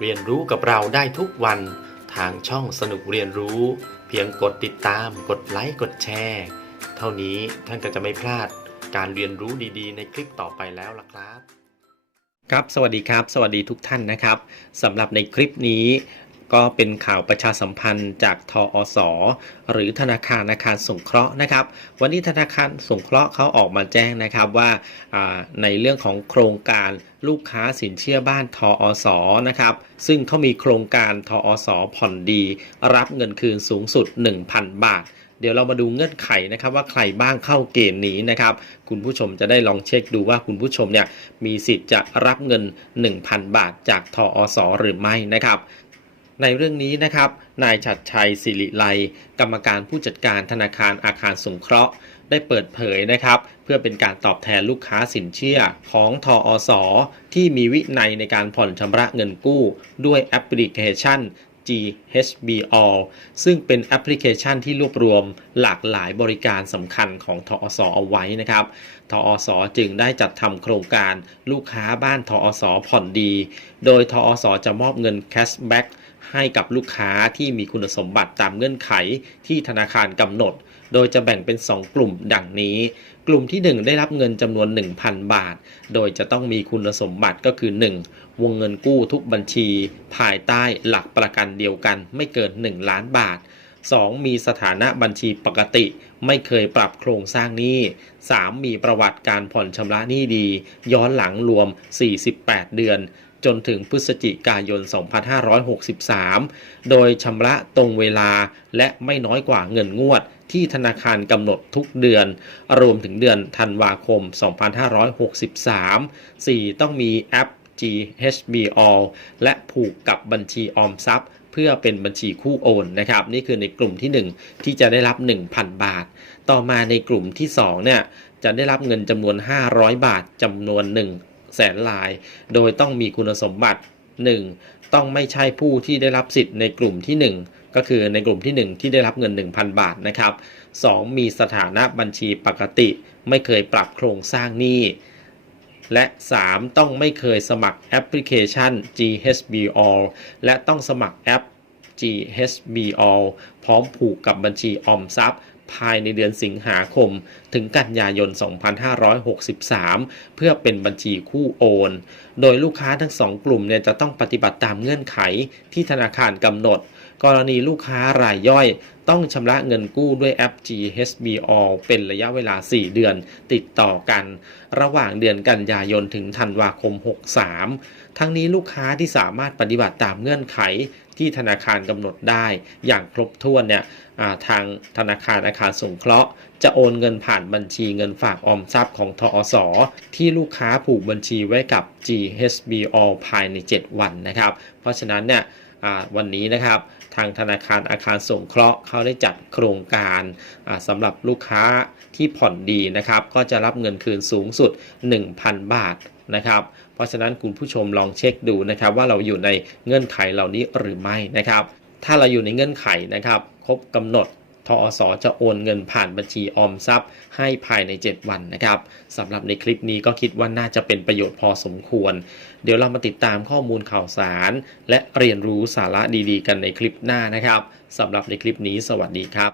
เรียนรู้กับเราได้ทุกวันทางช่องสนุกเรียนรู้ เพียงกดติดตาม กดไลค์กดแชร์เท่านี้ท่านก็จะไม่พลาดการเรียนรู้ดีๆ ในคลิปต่อไปแล้วล่ะครับ ครับสวัสดีครับ สวัสดีทุกท่านนะครับสำหรับในคลิปนี้ ก็เป็นข่าวประชาสัมพันธ์จากทอสหรือธนาคารอาคารสงเคราะห์นะครับ วันนี้ธนาคารสงเคราะห์เขาออกมาแจ้งนะครับว่าในเรื่องของโครงการลูกค้าสินเชื่อบ้านทออสนะครับซึ่งเขามีโครงการทออสผ่อนดี รับเงินคืนสูงสุด 1,000 บาทเดี๋ยวเรามาดูเงื่อนไขนะครับว่าใครบ้างเข้าเกณฑ์นี้นะครับ คุณผู้ชมจะได้ลองเช็คดูว่าคุณผู้ชมเนี่ยมีสิทธิ์จะรับเงิน 1,000 บาทจากทอสหรือไม่นะครับ ในเรื่องนี้นะครับ นายฉัดชัยสิริไล กรรมการผู้จัดการธนาคารอาคารสงเคราะห์ ได้เปิดเผยนะครับ เพื่อเป็นการตอบแทนลูกค้าสินเชื่อของทออสอที่มีวินัยในการผ่อนชำระเงินกู้ ด้วยแอปพลิเคชัน GHBall ซึ่งเป็นแอปพลิเคชันที่รวบรวมหลากหลายบริการสำคัญของทอสอเอาไว้นะครับ ทอสอจึงได้จัดทำโครงการลูกค้าบ้านทอสอผ่อนดี โดยทอสอจะมอบเงินแคชแบ็ก ให้กับลูกค้าที่มีคุณสมบัติตามเงื่อนไขที่ธนาคารกำหนด โดยจะแบ่งเป็น 2 กลุ่มดังนี้ กลุ่มที่ 1 ได้รับเงินจำนวน 1,000 บาท โดยจะต้องมีคุณสมบัติก็คือ 1. วงเงินกู้ทุกบัญชี ภายใต้หลักประกันเดียวกันไม่เกิน 1 ล้านบาท 2. มีสถานะบัญชีปกติ ไม่เคยปรับโครงสร้างหนี้ 3. มีประวัติการผ่อนชำระหนี้ดี ย้อนหลังรวม 48 เดือน จนถึงพฤศจิกายน 2563 โดยชำระตรงเวลาและไม่น้อยกว่าเงินงวดที่ธนาคารกำหนดทุกเดือน รวมถึงเดือนธันวาคม 2563 4. ต้องมีแอป GHB All และผูกกับบัญชีออมทรัพย์ เพื่อเป็นบัญชีคู่โอนนะครับ นี่คือในกลุ่มที่ 1 ที่จะได้รับ 1,000 บาท ต่อมาในกลุ่มที่2เนี่ยจะได้รับเงินจำนวน 500 บาทจำนวน 1 แสนลาย โดยต้องมีคุณสมบัติ 1. ต้องไม่ใช่ผู้ที่ได้รับสิทธิ์ในกลุ่มที่ 1 ก็คือในกลุ่มที่ 1 ที่ได้รับเงิน 1,000 บาทนะครับ 2. มีสถานะบัญชีปกติ ไม่เคยปรับโครงสร้างหนี้และ 3. ต้องไม่เคยสมัครแอปพลิเคชัน GHB All และต้องสมัครแอป GHB All พร้อมผูกกับบัญชีออมทรัพย์ ภายในเดือนสิงหาคม ถึงกันยายน 2563 เพื่อเป็นบัญชีคู่โอน โดยลูกค้าทั้งสองกลุ่มเนี่ยจะต้องปฏิบัติตามเงื่อนไขที่ธนาคารกำหนด กรณีลูกค้ารายย่อย ต้องชำระเงินกู้ด้วยแอป GHB All เป็นระยะเวลา 4 เดือนติดต่อกัน ระหว่างเดือนกันยายนถึงธันวาคม 63 ทั้งนี้ลูกค้าที่สามารถปฏิบัติตามเงื่อนไข ที่ธนาคารกำหนดได้ อย่างครบถ้วนเนี่ยทางธนาคารอาคารสงเคราะห์ จะโอนเงินผ่านบัญชีเงินฝากออมทรัพย์ของทอสอที่ลูกค้าผูกบัญชีไว้กับ GHB All ภายใน 7 วันนะครับ เพราะฉะนั้นเนี่ย วันนี้นะครับทางธนาคารอาคารสงเคราะห์เขาได้จัดโครงการสำหรับลูกค้าที่ผ่อนดีนะครับ ก็จะรับเงินคืนสูงสุด 1,000 บาทนะครับ เพราะฉะนั้นคุณผู้ชมลองเช็คดูนะครับ ว่าเราอยู่ในเงื่อนไขเหล่านี้หรือไม่นะครับ ถ้าเราอยู่ในเงื่อนไขนะครับ ครบกำหนด ทอสจะโอนเงินผ่านบัญชีออมทรัพย์ ให้ภายใน 7 วันนะครับสำหรับในคลิปนี้ก็คิดว่าน่าจะเป็นประโยชน์พอสมควร เดี๋ยวเรามาติดตามข้อมูลข่าวสาร และเรียนรู้สาระดีๆ กันในคลิปหน้านะครับสำหรับในคลิปนี้สวัสดีครับ